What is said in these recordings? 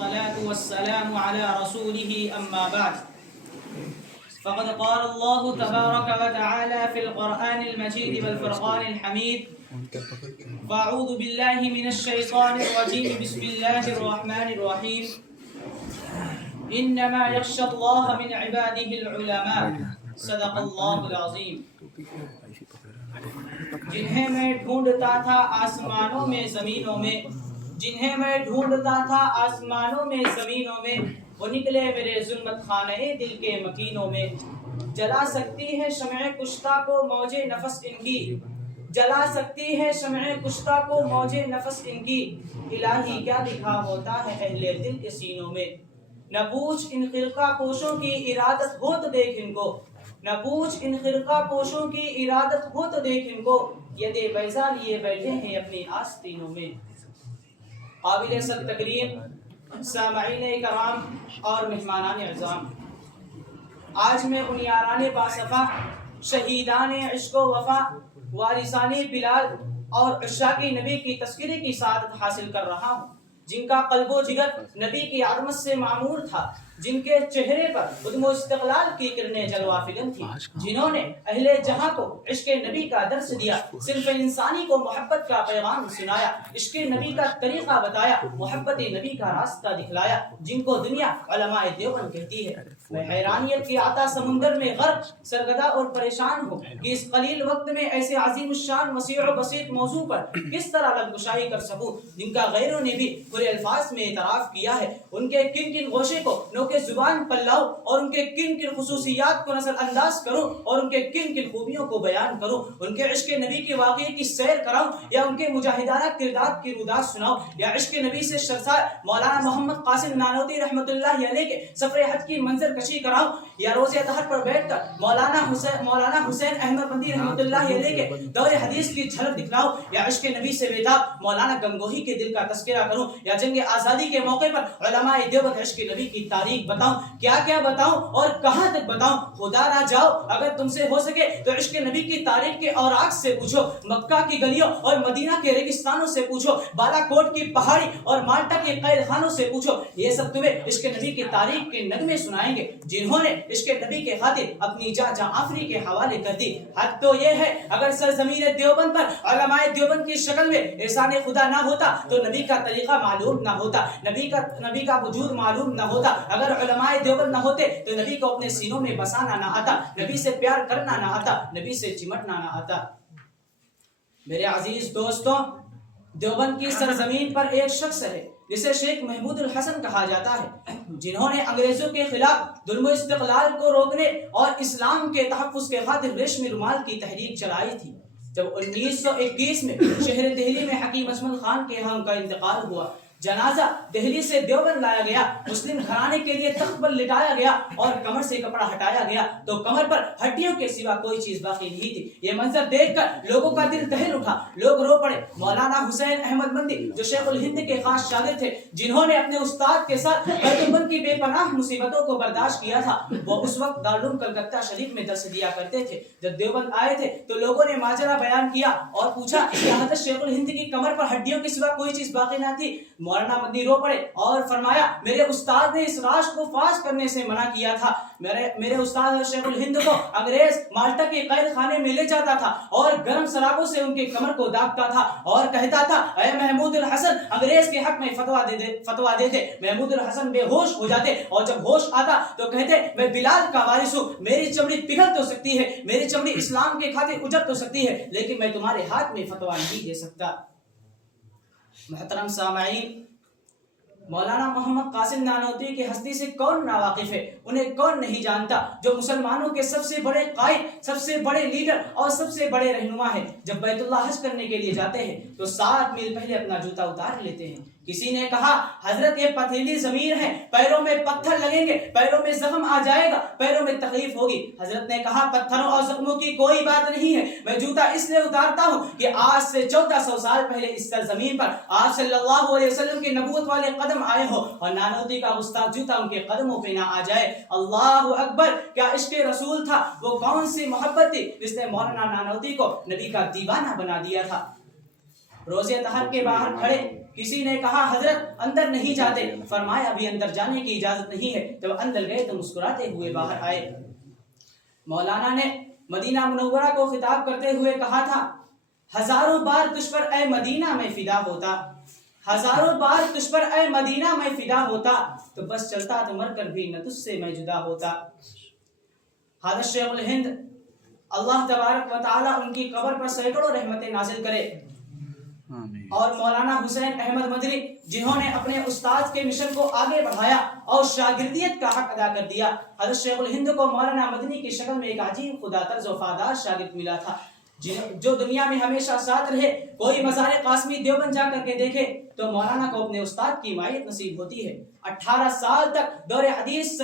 الصلاة والسلام على رسوله أما بعد فقد قال الله تبارك وتعالى في القرآن المجيد والفرقان الحميد فأعوذ بالله من الشيطان الرجيم بسم الله الرحمن الرحيم إنما يخشى الله من عباده العلماء صدق الله العظيم. جنہیں میں ڈھونڈتا تھا آسمانوں میں زمینوں میں، جنہیں میں ڈھونڈتا تھا آسمانوں میں زمینوں میں، وہ نکلے میرے ظلمت خانہ دل کے مکینوں میں. جلا سکتی ہے شمع کشتہ کو موج نفس ان کی، جلا سکتی ہے شمع کشتہ کو موج نفس ان کی. الہی کیا لکھا ہوتا ہے اہل دل کے سینوں میں. نہ پوچھ ان خرقہ پوشوں کی ارادت ہو تو دیکھ ان کو، نہ پوچھ ان خرقہ پوشوں کی ارادت ہو تو دیکھ ان کو. ید بیضا لیے بیٹھے ہیں اپنی آستینوں میں. قابل صد تکریم سامعین کرام اور مہمانان اعظام، آج میں ان یاران باصفا، شہیدان عشق و وفا، وارثان بلال اور عشاق نبی کی تذکرے کی سعادت حاصل کر رہا ہوں، جن کا قلب و جگر نبی کی عظمت سے معمور تھا، جن کے چہرے پر عدم و استقلال کی کرنیں جلوہ فکن تھی، جنہوں نے اہل جہاں کو عشق نبی کا درس دیا، صرف انسانی کو محبت کا پیغام سنایا، عشق نبی کا طریقہ بتایا، محبت نبی کا راستہ دکھلایا، جن کو دنیا علماء دیوبند کہتی ہے. میں حیرانیت کے عطا سمندر میں غرق، سرگردہ اور پریشان ہوں کہ اس قلیل وقت میں ایسے عظیم الشان وسیع و بسیط موضوع پر کس طرح لغزشاہی کر سکوں، جن کا غیروں نے بھی پورے الفاظ میں اعتراف کیا ہے. ان کے کن کن گوشے کو نوک زبان پر لاؤں اور ان کے کن کن خصوصیات کو نظر انداز کروں اور ان کے کن کن خوبیوں کو بیان کروں، ان کے عشق نبی کے واقعے کی سیر کراؤں یا ان کے مجاہدانہ کردار کی روداد سناؤں، یا عشق نبی سے سرشار مولانا محمد قاسم نانوتوی رحمۃ اللہ علیہ کے سفر حج کی منظر کشی کراؤں، یا روز اطہر پر بیٹھ کر مولانا حسین احمد بندی رحمۃ اللہ علیہ کے دور حدیث کی جھلک دکھلاؤں، یا عشق نبی سے بیتاب مولانا گنگوہی کے دل کا تذکرہ کروں، یا جنگ آزادی کے موقع پر علماء دیوبند عشق نبی کی تاریخ بتاؤں. کیا کیا بتاؤں اور کہاں تک بتاؤں؟ خدا نہ جاؤ اگر تم سے ہو سکے تو عشق نبی کی تاریخ کے اوراق سے پوچھو، مکہ کی گلیوں اور مدینہ کے ریگستانوں سے پوچھو، بالا کوٹ کی پہاڑی اور مالٹا کے قید خانوں سے پوچھو. یہ سب تمہیں عشق نبی کی تاریخ کے نغمے سنائیں گے جنہوں نے عشق نبی کے خاطر اپنی جاں آفری کے حوالے کر دی. حق تو یہ ہے اگر سرزمین دیوبند پر علماء دیوبند کی شکل میں احسان خدا نہ ہوتا تو نبی کا طریقہ معلوم نہ ہوتا، نبی کا وجود معلوم نہ ہوتا. اگر علماء دیوبند نہ ہوتے تو نبی کو اپنے سینوں میں بسانا نہ آتا، نبی سے پیار کرنا نہ آتا، نبی سے چمٹنا نہ آتا. میرے عزیز دوستوں، دیوبند کی سرزمین پر ایک شخص ہے جسے شیخ محمود الحسن کہا جاتا ہے، جنہوں نے انگریزوں کے خلاف ظلم و استقلال کو روکنے اور اسلام کے تحفظ کے خاطر ریشمی رومال کی تحریک چلائی تھی. جب 1921 میں شہر دہلی میں حکیم اجمل خان کے یہاں ان کا انتقال ہوا، جنازہ دہلی سے دیوبند لایا گیا، مسلم گھرانے کے لیے تخت پر لٹایا گیا اور کمر سے کپڑا ہٹایا گیا تو کمر پر ہڈیوں کے سوا کوئی چیز باقی نہیں تھی. یہ منظر دیکھ کر لوگوں کا دل دہل اٹھا، لوگ رو پڑے. مولانا حسین احمد بندی جو شیخ الہند کے خاص شاگرد تھے، جنہوں نے اپنے استاد کے ساتھ دیوبند کی بے پناہ مصیبتوں کو برداشت کیا تھا، وہ اس وقت دارالعلوم کلکتہ شریف میں درس دیا کرتے تھے. جب دیوبند آئے تھے تو لوگوں نے ماجرا بیان کیا اور پوچھا کہ حضرت شیخ الہند کی کمر پر ہڈیوں کے سوا کوئی چیز باقی نہ تھی. مولانا مدنی رو پڑے اور فرمایا میرے استاد نے اس راز کو فاش کرنے سے منع کیا تھا. میرے استاد شیخ الہند کو انگریز مالٹا کے قید خانے میں لے جاتا تھا اور گرم شرابوں سے ان کے کمر کو داغتا تھا اور کہتا تھا اے محمود الحسن انگریز کے حق میں فتوا دے دے. محمود الحسن بے ہوش ہو جاتے اور جب ہوش آتا تو کہتے میں بلال کا وارث ہوں، میری چمڑی پگھل تو سکتی ہے، میری چمڑی اسلام کے خاطر اجڑ تو سکتی ہے، لیکن میں تمہارے ہاتھ میں فتوا نہیں دے سکتا. محترم سامعین، مولانا محمد قاسم نانوتوی کی ہستی سے کون ناواقف ہے؟ انہیں کون نہیں جانتا جو مسلمانوں کے سب سے بڑے قائد، سب سے بڑے لیڈر اور سب سے بڑے رہنما ہیں. جب بیت اللہ حج کرنے کے لیے جاتے ہیں تو 7 میل پہلے اپنا جوتا اتار لیتے ہیں. کسی نے کہا حضرت یہ پتھریلی زمین ہے، پیروں میں پتھر لگیں گے، پیروں میں زخم آ جائے گا، پیروں میں تکلیف ہوگی. حضرت نے کہا پتھروں اور زخموں کی کوئی بات نہیں ہے، میں جوتا اس لیے اتارتا ہوں کہ آج سے 1400 سال پہلے اس سرزمین پر آپ صلی اللہ علیہ وسلم کی نبوت والے قدم آئے ہو اور نانوتوی کا گستاخ جوتا ان کے قدموں پہ نہ آ جائے. اللہ اکبر! کیا عشق رسول تھا؟ وہ کون سی محبت تھی جس نے مولانا نانوتوی کو نبی کا دیوانہ بنا دیا تھا؟ روزے طہر کے باہر کھڑے، کسی نے کہا حضرت اندر نہیں جاتے، فرمایا ابھی اندر جانے کی اجازت نہیں ہے۔ جب اندر گئے تو مسکراتے ہوئے باہر آئے۔ مولانا نے مدینہ منورہ کو خطاب کرتے ہوئے کہا تھا، ہزاروں بار تجھ پر اے مدینہ میں فدا ہوتا، ہزاروں بار تجھ پر اے مدینہ میں فدا ہوتا، تو بس چلتا تو مر کر بھی نہ تجھ سے میں جدا ہوتا۔ حضرت شیخ الہند اللہ تبارک و تعالیٰ ان کی قبر پر سینکڑوں رحمتیں نازل کرے، اور مولانا حسین احمد مدنی جنہوں نے اپنے استاد کے مشن کو آگے بڑھایا اور شاگردیت کا حق ادا کر دیا۔ حضرت شیخ الہند کو مولانا مدنی کی شکل میں ایک عجیب خدا طرز وفادار شاگرد ملا تھا جو دنیا میں ہمیشہ ساتھ رہے۔ کوئی مزار قاسمی دیوبند جا کر کے دیکھے تو مولانا کو اپنے استاد کی مائیت نصیب ہوتی ہے۔ 18 سال تک حدیث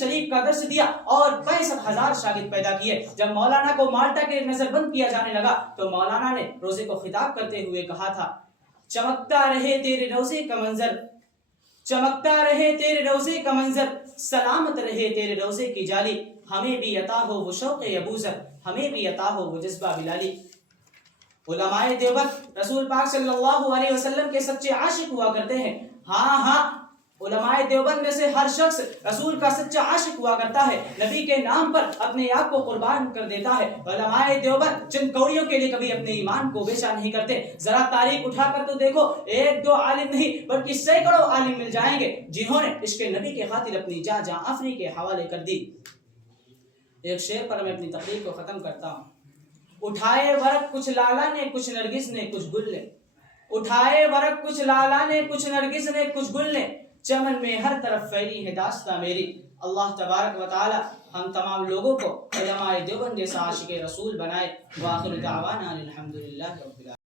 شریف کا درس دیا اور 65,000 شاگرد پیدا کیے۔ جب مولانا کو مالٹا کے نظر بند کیا جانے لگا تو مولانا نے روزے کو خطاب کرتے ہوئے کہا تھا، چمکتا رہے تیرے روزے کا منظر، چمکتا رہے تیرے روزے کا منظر، سلامت رہے تیرے روزے کی جالی، ہمیں بھی عطا ہو وہ شوق ابوذر، ہمیں بھی عطا ہو وہ جذبہ بلالی۔ علماء دیوبند رسول پاک صلی اللہ علیہ وسلم کے سچے عاشق ہوا کرتے ہیں۔ ہاں علماء دیوبند میں سے ہر شخص رسول کا سچا عاشق ہوا کرتا ہے، نبی کے نام پر اپنے آپ کو قربان کر دیتا ہے۔ علماء دیوبند چند کوڑیوں کے لیے کبھی اپنے ایمان کو بیچا نہیں کرتے۔ ذرا تاریخ اٹھا کر تو دیکھو، ایک دو عالم نہیں بلکہ سینکڑوں عالم مل جائیں گے جنہوں نے عشق نبی کے خاطر اپنی جاں آفری کے حوالے کر دی۔ ایک شعر پر میں اپنی تقریر کو ختم کرتا ہوں۔ اٹھائے ورق کچھ لالا نے کچھ نرگس نے کچھ گل نے، اٹھائے ورق کچھ لالا نے کچھ نرگس نے کچھ گل نے، چمن میں ہر طرف پھیلی ہے داستاں میری۔ اللہ تبارک و تعالی ہم تمام لوگوں کو علماء دیوبند جیسا عاشق رسول بنائے۔ وآخر دعوانا الحمدللہ رب العالمین۔